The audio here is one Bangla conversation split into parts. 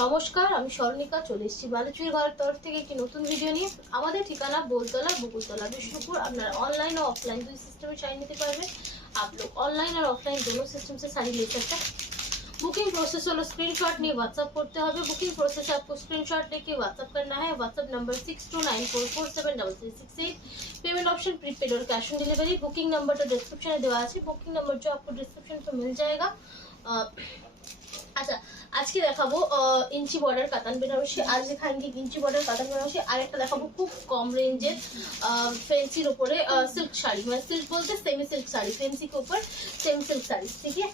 নমস্কার, আমি স্বর্ণিকা চলে এসেছি বালুচুরি ঘরের তরফ থেকে একটি নতুন ভিডিও নিয়ে। আমাদের ঠিকানা बोलतला बकुलतला विष्णुपुर। আপনারা ऑनलाइन और ऑफलाइन দুই সিস্টেমে শাড়ি নিতে পারবেন। आप लोग ऑनलाइन और ऑफलाइन दोनों सिस्टम से साड़ी ले सकते हैं। बुकिंग प्रोसेस वाला स्क्रीनशॉट নিয়ে व्हाट्सएप করতে হবে। বুকিং প্রসেসে आपको स्क्रीनशॉट लेके व्हाट्सएप करना है। WhatsApp number 6294473368। Payment option prepaid और cash on delivery. Booking number तो डिस्क्रिप्शन में देवा আছে। बुकिंग नंबर जो आपको डिस्क्रिप्शन पे मिल जाएगा। আচ্ছা, আজকে দেখাবো ইঞ্চি বর্ডার কাতান বেনারসি। আজ দেখাएंगे ইঞ্চি বর্ডার কাতান বেনারসি। আর একটা দেখাবো খুব কম রেঞ্জের ফ্যান্সির উপরে सिल्क साड़ी, মানে सिल्क बोलते सेमी सिल्क साड़ी, फैंसी के ऊपर सेमी सिल्क साड़ी। ठीक है।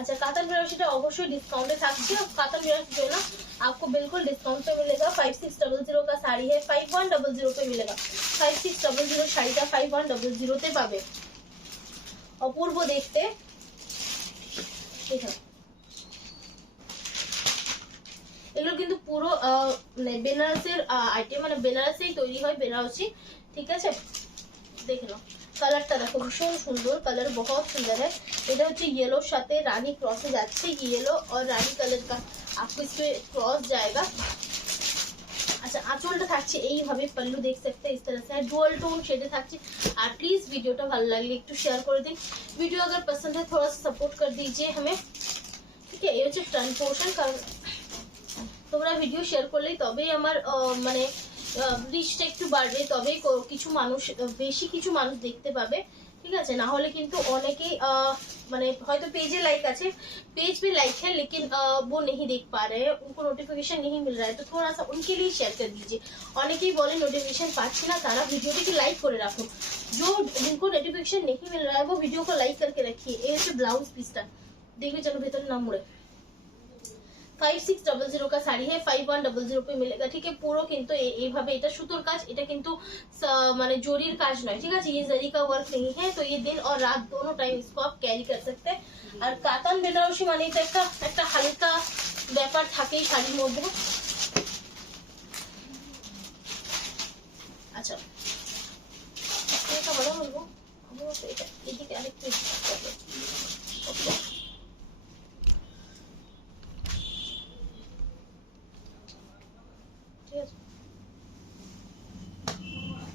अच्छा, कातन बेनारसीটা অবশ্যই ডিসকাউন্টে থাকছে। कातन बेनारसी जो है ना आपको बिल्कुल डिस्काउंट पे मिलेगा। 5600 का साड़ी है 5100 पे मिलेगा। 5600 শাড়িটা 5100 তে পাবে। অপূর্ব দেখতে। ঠিক আছে, এগুলো কিন্তু পুরো মানে বেনারসের আইটেম, মানে বেনারসেই তৈরি হয়, বেনারসি। ঠিক আছে, দেখে নাও। কালারটা দেখো, ভীষণ সুন্দর কালার, बहुत सुंदर है। এটা হচ্ছে येलोর সাথে রানী ক্রসে যাচ্ছে। येलो और रानी कलर का आपको इसमें क्रॉस जाएगा। अच्छा, আঁচলটা থাকছে এইভাবে, पल्लू देख सकते हैं इस तरह से है, डुअल टोन शेडে থাকছে। আর প্লিজ ভিডিওটা ভালো লাগলে একটু শেয়ার করে দিন। वीडियो अगर पसंद है थोड़ा सा सपोर्ट कर दीजिए हमें। ठीक है, এই হচ্ছে ফ্রন্ট পোর্শন। কারণ তোমরা ভিডিও শেয়ার করলেই তবেই আমার মানে রিচটা একটু বাড়বে, তবেই কিছু মানুষ, বেশি কিছু মানুষ দেখতে পাবে। ठीक है, ना होले किंतु অনেকেই মানে হয়তো পেজে লাইক আছে, पेज पे लाइक है लेकिन वो नहीं देख पा रहे हैं, उनको नोटिफिकेशन नहीं मिल रहा है, तो थोड़ा सा उनके लिए शेयर कर दीजिए। অনেকেই বলে নোটিফিকেশন পাচ্ছি না, তারা ভিডিওটিকে লাইক করে রাখুন। जो जिनको नोटिफिकेशन नहीं मिल रहा है वो वीडियो को लाइक करके रखिए। এই হচ্ছে ব্লাউজ পিসটা, দেখবে যেন ভেতরে না মুড়ে। 5600 का साड़ी है 5100 पे मिलेगा। ठीक है, পুরো কিন্তু এইভাবে, এটা সুতোর কাজ, এটা কিন্তু মানে জরির কাজ নয়। ঠিক আছে, ये जरी का वर्क नहीं है, तो ये दिन और रात दोनों टाइम इसको आप कैरी कर सकते हैं। আর কাতান বেনারসি মানে তো একটা হালকা ব্যাপার থাকেই শাড়ির মধ্যে। আচ্ছা, এটা বড় বলবো, আমি এটা এদিকে আরেকটু ওকে।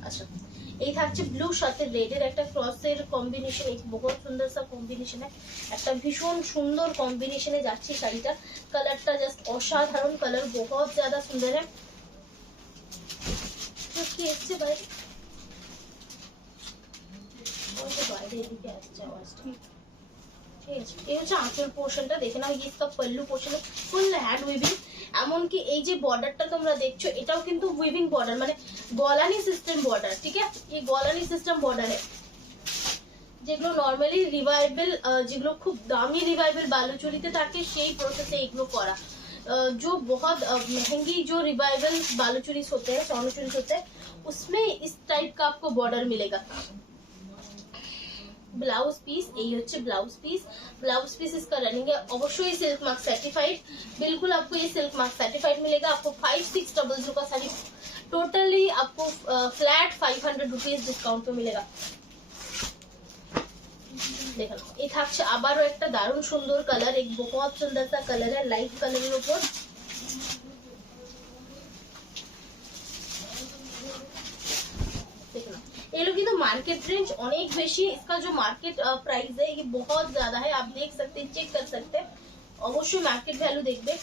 अच्छा, এই থাকছে ব্লু সাথে রেড এর একটা ক্রসের কম্বিনেশন। एक बहुत सुंदर सा কম্বিনেশন है, একটা ভীষণ সুন্দর কম্বিনেশনে যাচ্ছে শাড়িটা। কালারটা জাস্ট অসাধারণ কালার, बहुत ज्यादा सुंदर है। তো কি এসছে বাইরে, ওই যে বাইরে এদিকে আসছে আওয়াজটা। ঠিক আছে, এই হচ্ছে আঁচল পোর্শনটা, দেখে নাও। इसका पल्लू पोर्शन ফুল হ্যান্ড উইভিং। এমনকি এই যে বর্ডারটা তোমরা দেখছো, এটাও কিন্তু উইভিং বর্ডার, মানে গলানি সিস্টেম বর্ডার। ঠিক আছে, এই গলানি সিস্টেম বর্ডার যেগুলো নর্মালি রিভাইভেল, যেগুলো খুব দামি রিভাইভেল বালুচুরিতে থাকে, সেই প্রসেসে এগুলো করা। जो बहुत महंगी जो रिवाइवल बालूचुरी होते हैं, सोनचुरी होते हैं, उसमें इस टाइप का आपको बॉर्डर मिलेगा। ब्लाउज पीस, यही होच्छे ब्लाउज पीस। ब्लाउज पीस इसका रनिंग है, अवश्य सिल्क मार्क सर्टिफाइड, बिल्कुल आपको ये सिल्क मार्क सर्टिफाइड मिलेगा। आपको 5600 का साड़ी टोटली आपको फ्लैट 500 रुपीज डिस्काउंट पे मिलेगा। देखो, ये থাকছে আবারও একটা দারুণ সুন্দর কালার, एक बहुत सुंदर सा कलर है, लाइट कलर ऊपर। ये लोग तो मार्केट रेंज अनेक बेशी, इसका जो मार्केट प्राइस है ये बहुत ज्यादा है, आप देख सकते हैं, चेक कर सकते हैं। অবশ্যই মার্কেট ভ্যালু দেখবে।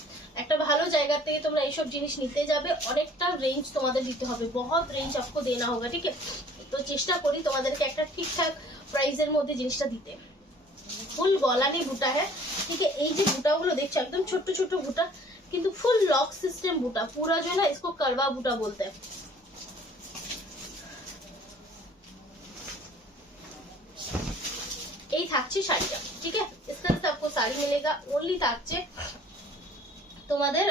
একটা ভালো জায়গা থেকে তোমরা এইসব জিনিস নিতে যাবে, অনেকটা রেঞ্জ তোমাদের দিতে হবে, बहुत रेंज आपको देना होगा। ठीक है, তো চেষ্টা করি তোমাদেরকে একটা ঠিকঠাক প্রাইসের মধ্যে জিনিসটা দিতে। ফুল গলানি বুটা है। ठीक है, এই যে বুটাগুলো দেখছো একদম ছোট ছোট বুটা, কিন্তু ফুল লক সিস্টেম বুটা, पूरा जो है ना इसको करवा बुटा बोलते हैं। এই থাকছে শাড়িটা। ঠিক আছে, इस तरह से आपको साड़ी मिलेगा। ओनली থাকছে তোমাদের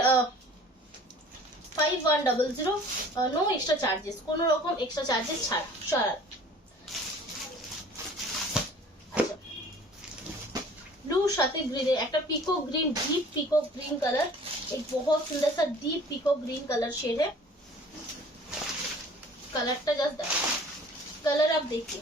5100, নো এক্সট্রা চার্জেস, কোন রকম এক্সট্রা চার্জেস ছাড়া। আচ্ছা, ব্লু সাথে গ্রিন, একটা pico green, deep pico green colour, एक बहुत सुंदर सा deep pico green colour shade है। कलरটা जस्ट कलर आप देखिए,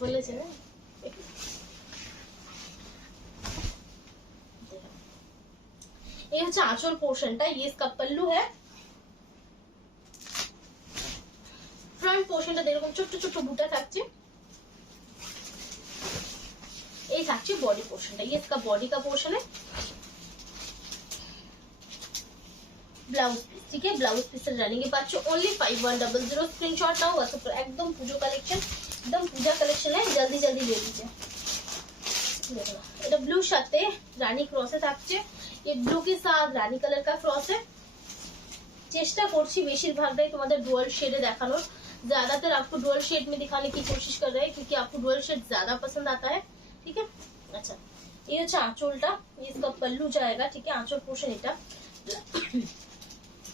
বলেছে না। ये হচ্ছে আঁচল পোর্শনটা, ये इसका पल्लू है। फ्रंट পোর্শনটা এরকম ছোট ছোট বুটা থাকছে। এই থাকছে বডি পোর্শনটা, ये इसका बॉडी का पोर्शन है। ব্লাউজ পিস, ঠিক আছে, ব্লাউজ পিসের রানিং এ পাচ্ছ ओनली 5100। স্ক্রিনশট নাও WhatsApp पर, एकदम পুজো কালেকশন, एकदम পূজা কালেকশন है, जल्दी जल्दी ले लीजिए। এটা ব্লু সাথে রানী ক্রসে থাকছে, ये ब्लू के साथ रानी कलर का क्रॉस है। চেষ্টা করছি বেশিরভাগটাই তোমাদের ডুয়াল শেডে দেখানোর, ज्यादातर आपको डुअल शेड में दिखाने की कोशिश कर रहे हैं क्योंकि आपको डुअल शेड ज्यादा पसंद आता है, ठीक है। अच्छा, ये হচ্ছে আঁচলটা, इसका पल्लू जाएगा, ठीक है, আঁচল পোর্শন এটা।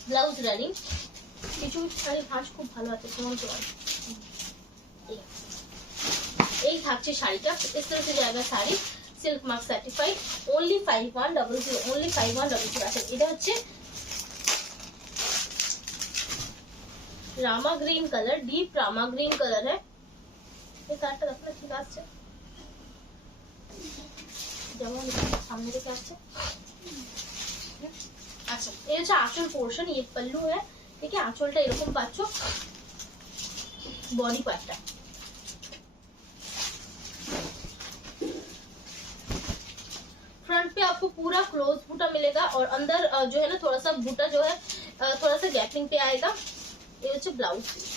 ব্লাউজ রানিং, কিছু শাড়ি ভাঁজ খুব ভালো আছে কেমন তোমার। এই থাকছে শাড়িটা, इस तरह से जाएगा sari, silk mark certified, only 5100, only 5100। अच्छा, এটা হচ্ছে Rama green colour, deep Rama green colour है। ये কালারটা দেখো না ঠিক আছে, যেমন সামনে থেকে আসছে। আচ্ছা, এই হচ্ছে আঁচল পোর্শন, ये पल्लू है, ठीक है। আঁচলটা এরকম পাচ্ছ, বডি পার্টটা फ्रंट पे आपको पूरा क्लोज बूटा मिलेगा और अंदर जो है ना थोड़ा सा बूटा जो है थोड़ा सा गैपिंग पे आएगा। ये হচ্ছে ব্লাউজ পিস,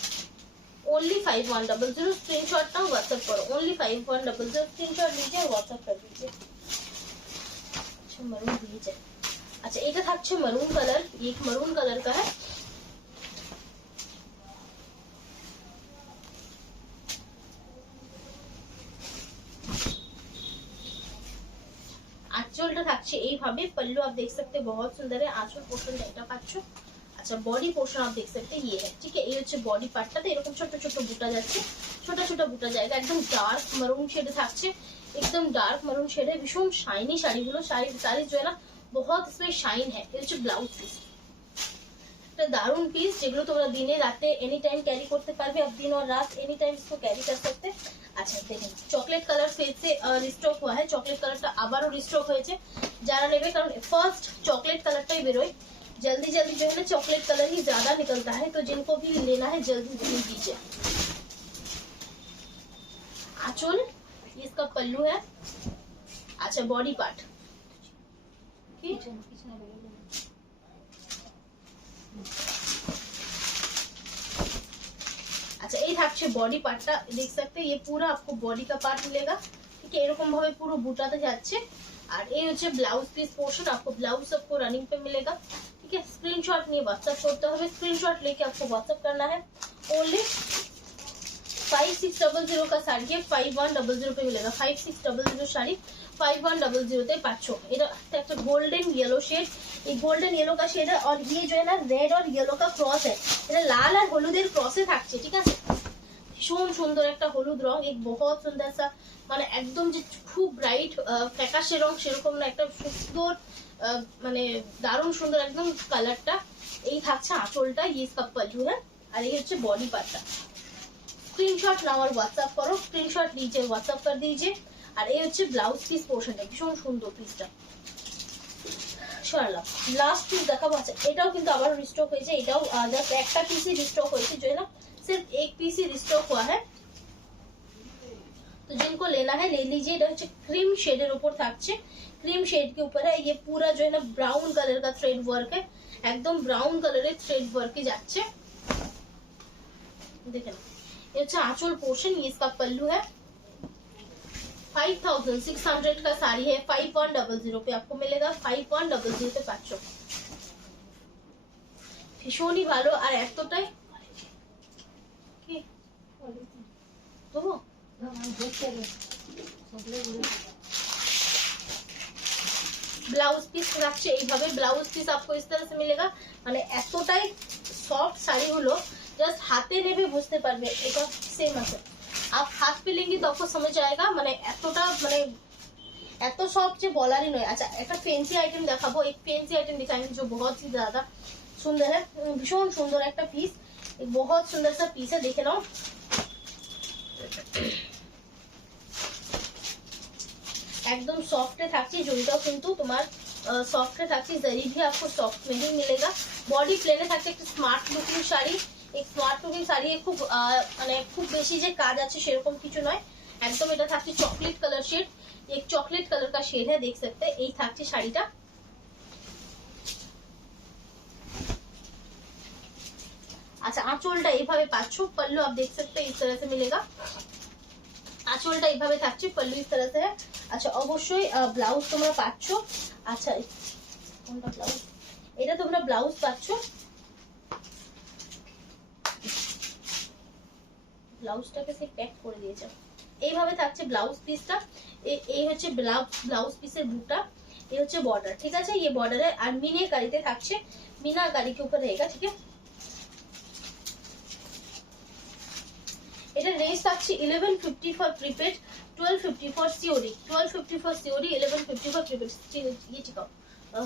ओनली 5100। स्क्रीनशॉट ना व्हाट्सएप करो, ओनली 5100। स्क्रीनशॉट लीजिए और व्हाट्सएप कर दीजिए। अच्छा, मरून बीच है। अच्छा, এটা থাকছে मरून कलर, ये एक मरून कलर का है। আঁচলটা থাকছে এইভাবে, पल्लू आप देख सकते हैं बहुत सुंदर है। আঁচল পোর্শনটা এটা পাচ্ছ। अच्छा, बॉडी पोर्शन आप देख सकते हैं ये है, ठीक है। ये হচ্ছে বডি পার্টটাতে এরকম ছোট ছোট বুটা যাচ্ছে, ছোট ছোট বুটা জায়গা, একদম ডার্ক মেরুন শেডে থাকছে, एकदम डार्क মেরুন শেডে, ভীষণ শাইনি শাড়িগুলো, শাড়ি जो है ना बहुत इसमें शाइन है। ये হচ্ছে ব্লাউজ পিস, একটা দারুন পিস যেগুলো তোমরা দিনে রাতে এনি টাইম ক্যারি করতে পারবে, आप दिन और रात एनी टाइम इसको कैरी कर सकते। আচ্ছা দেখেন, চকলেট কালার ফেজ से রিস্টক हुआ है, চকলেট কালারটা আবারও রিস্টক হয়েছে। যারা নেবে, কারণ ফার্স্ট চকলেট কালারটাই বেরোয়, जल्दी जल्दी जो है ना चॉकलेट कलर ही ज्यादा निकलता है, तो जिनको भी लेना है जल्दी जल्दी कीजिए। आंचल, ये इसका पल्लू है। अच्छा, बॉडी पार्ट अच्छा, এই থাকছে বডি পার্টটা, देख सकते हैं ये पूरा आपको बॉडी का पार्ट मिलेगा, ठीक है। এরকম ভাবে পুরো বুটাতে যাচ্ছে। আর এই হচ্ছে ব্লাউজ পিস পোর্শন, आपको ब्लाउज सबको रनिंग पे मिलेगा, ठीक है। स्क्रीनशॉट नहीं व्हाट्सएप करते हुए, स्क्रीनशॉट लेके आपको व्हाट्सएप करना है। ओनली 5600 का साड़ी है 5100 पे मिलेगा। 5600 শাড়ি 5100 তে পাচ্ছ। এটা একটা গোল্ডেন येलो शेड, ये गोल्डन येलो का शेड है और ये जो है ना रेड और येलो का क्रॉस है, এটা লাল আর হলুদের ক্রসে থাকছে, ঠিক আছে। ভীষণ সুন্দর একটা হলুদ রং, एक बहुत सुंदर सा, মানে একদম যে খুব ব্রাইট ফ্যাকাশে রং সেরকম না, একটা সুন্দর মানে দারুণ সুন্দর একদম কালারটা। এই থাকছে আঁচলটা, ये इसका पल्लू है और ये হচ্ছে বডি পার্টটা। স্ক্রিনশট নাও আর হোয়াটসঅ্যাপ করো, স্ক্রিনশট लीजिए হোয়াটসঅ্যাপ कर दीजिए। আর এই হচ্ছে ব্লাউজ পিস পোর্শনটা, ভীষণ সুন্দর পিসটা। সরলাম লাস্ট পিস দেখাবো। আচ্ছা, এটাও কিন্তু আবার রিস্টক হয়েছে, এটাও জাস্ট একটা পিসই রিস্টক হয়েছে, जो है ना सिर्फ एक पीस ही रिस्टॉक हुआ है, तो जिनको लेना है ले लीजिए। এটা হচ্ছে ক্রিম শেডের উপর থাকছে, ক্রিম শেড के ऊपर है, ये पूरा जो है ना ब्राउन कलर का थ्रेड वर्क है, एकदम ब्राउन कलर थ्रेड वर्क যাচ্ছে। देखें, ये হচ্ছে आंचल पोर्शन, ये इसका पल्लू है। 5600 का साड़ी है, 5100 पे आपको मिलेगा। 5100 पे পাচ্ছ, ভীষণই ভালো। আর এতটাই কি তো ব্লাউজ পিস রাখছে এইভাবে, ব্লাউজ পিস आपको इस तरह से मिलेगा, মানে এতটাই সফট শাড়িগুলো জাস্ট হাতে নেবে বুঝতে পারবে এটা সেম আছে। आप हाथ पे लेंगे तो आपको समझ आएगा, মানে এতটা মানে এত সফট যে বলারই নয়। अच्छा, একটা ফ্যান্সি আইটেম দেখাবো, एक फैंसी आइटम दिखाएंगे जो बहुत ही ज्यादा सुंदर है, ভীষণ সুন্দর একটা পিস, एक बहुत सुंदर सा पीस है, देखे नाओ। एकदम सॉफ्ट है থাকছে জরিটাও কিন্তু তোমার সফট है থাকছে जरी भी आपको सॉफ्ट में ही मिलेगा बॉडी प्लेन है থাকছে একটা স্মার্ট লুকিং শাড়ি এই স্মার্ট লুকিং শাড়ি খুব মানে খুব বেশি যে কাজ আছে সেরকম কিছু নয় একদম এটা থাকছে চকলেট কালার শেড एक चॉकलेट कलर का शेड है देख सकते हैं এই থাকছে শাড়িটা अच्छा आंचलটা এইভাবে পাচ্ছো पल्लू आप देख सकते हैं इस तरह से मिलेगा आंचलটা এইভাবে থাকছে पल्लू इस तरह से है अच्छा অবশ্যই ব্লাউজ তোমরা পাচ্ছো আচ্ছা কোনটা ব্লাউজ এটা তোমরা ব্লাউজ পাচ্ছো ব্লাউজটাকে সে প্যাক করে দিয়েছে এইভাবে থাকছে ব্লাউজ পিসটা এই হচ্ছে ব্লাউজ পিসের বুটা এই হচ্ছে বর্ডার ঠিক আছে ये बॉर्डर है और मीनाकारीতে থাকছে मीनाकारी के ऊपर रहेगा ठीक है এটা রেঞ্জ থাকছে 1150 for prepaid 1250 for COD 1250 for COD 1150 for prepaid ये ठीक है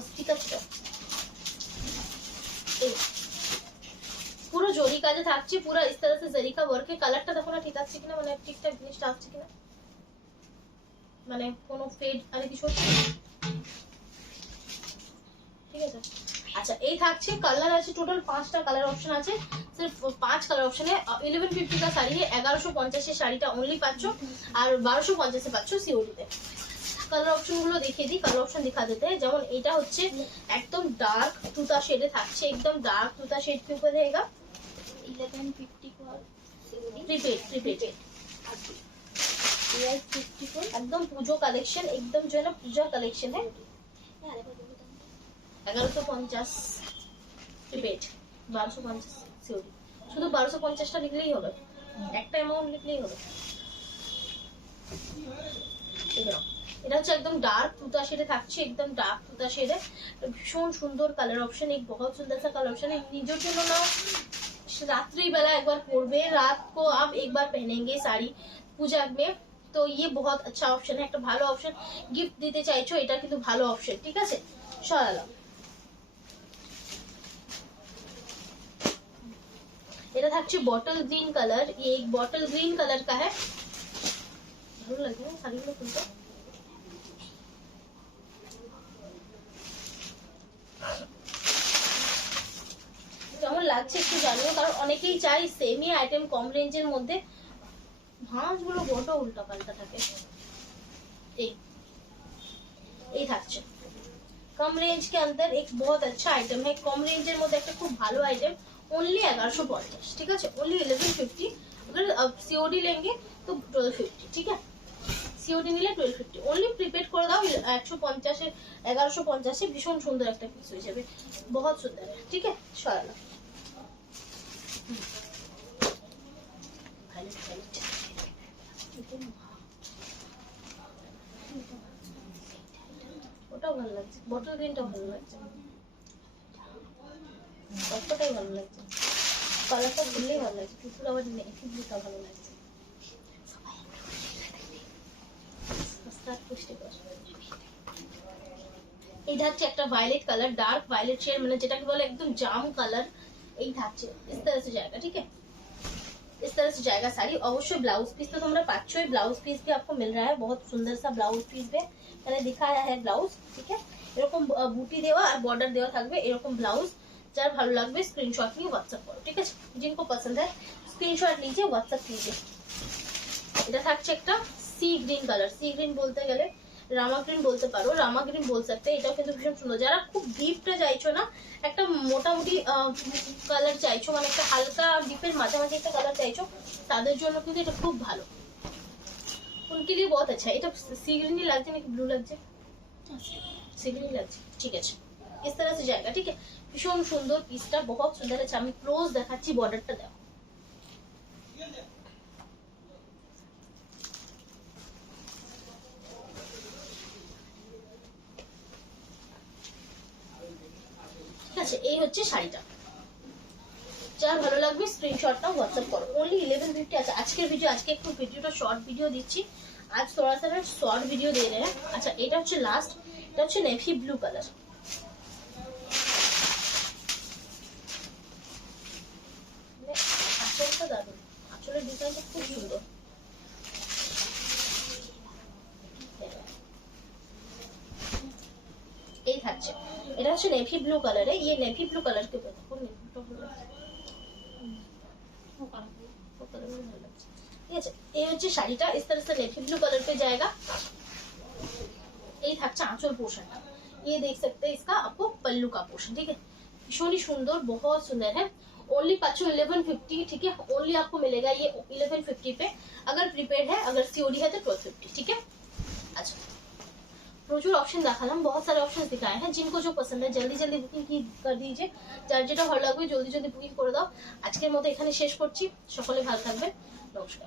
স্টিকার এই পুরো জরি কাজে থাকছে পুরো इस तरह से जरी का वर्क है কালারটা দেখো না ঠিক আছে কিনা মানে ঠিকঠাক জিনিসটা আসছে কিনা মানে কোনো ফেড আর কিছু ঠিক আছে আচ্ছা এই থাকছে কালার আছে টোটাল 5টা কালার অপশন আছে सिर्फ 5 কালার অপশনে 1150 का শাড়ি है 1150 এর শাড়িটা অনলি পাচ্ছো আর 1250 এ পাচ্ছো সিওডি তে কালার অপশন গুলো দেখিয়ে দিই কালার অপশন दिखा देते हैं যেমন এটা হচ্ছে একদম ডার্ক তুতা শেডে থাকছে একদম ডার্ক তুতা শেড के ऊपर रहेगा 1150 फॉर सीओडी प्रीपेड ये 54 एकदम पूजो कलेक्शन एकदम जो है ना पूजा कलेक्शन है 1150 प्रीपेड 1250 सीओडी শুধু 1250 টা লিখলেই হবে একটা অ্যামাউন্ট লিখলেই হবে এটা হচ্ছে একদম ডার্ক তুতা শেডে থাকছে একদম ডার্ক তুতা শেডে ভীষণ সুন্দর কালার অপশন एक बहुत सुंदर सा कलर ऑप्शन है নিজের জন্য নাও रात्रि बेला एक बार পরবে रात को आप एक बार पहनेंगे साड़ी पूजा में तो ये बहुत अच्छा ऑप्शन है একটা ভালো অপশন গিফট দিতে চাইছো এটা কিন্তু ভালো অপশন ঠিক আছে সরালাম এটা থাকছে বটল গ্রিন কালার ये एक बॉटल ग्रीन कलर का है ভালো লাগে শাড়িগুলো খুলতে কেমন লাগছে একটু জানিও কারণ অনেকেই চাই সেমি আইটেম কম রেঞ্জের মধ্যে ভাঁজগুলো বড় উল্টা পাল্টা থাকে এই থাকছে कम रेंज के अंदर एक बहुत अच्छा आइटम है कम रेंजर মধ্যে একটা খুব ভালো আইটেম ओनली 1150 ठीक है ओनली 1150 अगर अब सीओडी लेंगे तो 1250 ठीक है सीओडी নিলে 1250 ओनली प्रीपेड করে দাও 150 এর 1150 এ ভীষণ সুন্দর একটা পিস হয়ে যাবে बहुत सुंदर है ठीक है সরালা ওটাও ভালো লাগছে বটল গ্রিনটাও ভালো লাগছে কতটাই ভালো লাগছে কালারটা খুললেই ভালো লাগছে টুকুর আবার নেই ব্লুটা ভালো লাগছে এটা হচ্ছে একটা ভায়োলেট কালার ডার্ক ভায়োलेट शेड মানে যেটাকে বলে একদম জাম কালার এই থাকছে इस तरह से जाएगा ठीक है इस तरह से जाएगा साड़ी अवश्य ब्लाउज पीस तो तुमरा पाচ্ছো ब्लाउज पीस भी आपको मिल रहा है बहुत सुंदर सा ब्लाउज पीस है मैंने दिखाया है ब्लाउज ठीक है এরকম বুটি দেওয়া আর বর্ডার দেওয়া থাকবে এরকম ব্লাউজ যার ভালো লাগবে স্ক্রিনশট নিয়ে WhatsApp করো ঠিক আছে जिनको पसंद है स्क्रीनशॉट लीजिए WhatsApp कीजिए এটা থাকছে একটা sea green colour sea green বলতে গেলে রামা গ্রিন বলতে পারো রামা গ্রিন বল सकते हैं এটাও কিন্তু ভীষণ সুন্দর যারা খুব ডিপটা চাইছো না একটা মোটামুটি কালার চাইছো মানে একটা হালকা ডিপের মাঝামাঝি একটা কালার চাইছো তাদের জন্য কিন্তু এটা খুব ভালো उनके लिए बहुत अच्छा है এটা সি গ্রিন ही লাগছে নাকি ব্লু লাগছে সি গ্রিন লাগছে ঠিক আছে इस तरह से जाएगा ठीक है ভীষণ সুন্দর পিসটা बहुत सुंदर আছে আমি ক্লোজ দেখাচ্ছি বর্ডারটা দাও আচ্ছা এই হচ্ছে শাড়িটা যার ভালো লাগবে স্ক্রিনশটটা WhatsApp করো ओनली 1150 আছে আজকের ভিডিও আজকে একটু ভিডিওটা শর্ট ভিডিও দিচ্ছি आज थोड़ा सा शॉर्ट वीडियो दे रहे हैं अच्छा এটা হচ্ছে লাস্ট এটা হচ্ছে নেভি ব্লু কালার আঁচলটা দারুণ আঁচলের ডিজাইনটা খুব সুন্দর এটা হচ্ছে নেভি ব্লু কালারে, ये नेवी ब्लू कलर के ঠিক আছে। এই হচ্ছে শাড়িটা, इस तरह से नेवी ब्लू कलर पे जाएगा। এই থাকছে আঁচল পোর্শনটা, ये देख सकते हैं इसका आपको पल्लू का पोर्शन, ठीक है। भीषण ही सुंदर, बहुत सुंदर है। ओनली पाचो 1150, ठीक है। ओनली आपको मिलेगा ये 1150 पे, अगर प्रीपेड है, अगर सीओडी है तो 1250, ठीक है। अच्छा, প্রচুর অপশন দেখালাম, बहुत सारे ऑप्शन दिखाए हैं, जिनको जो पसंद है जल्दी जल्दी बुकिंग की कर दीजिए, যার যেটা ভালো লাগবে জলদি জলদি বুকিং করে দাও। আজকের মতো এখানে শেষ করছি, সকলে ভালো থাকবেন, নমস্কার।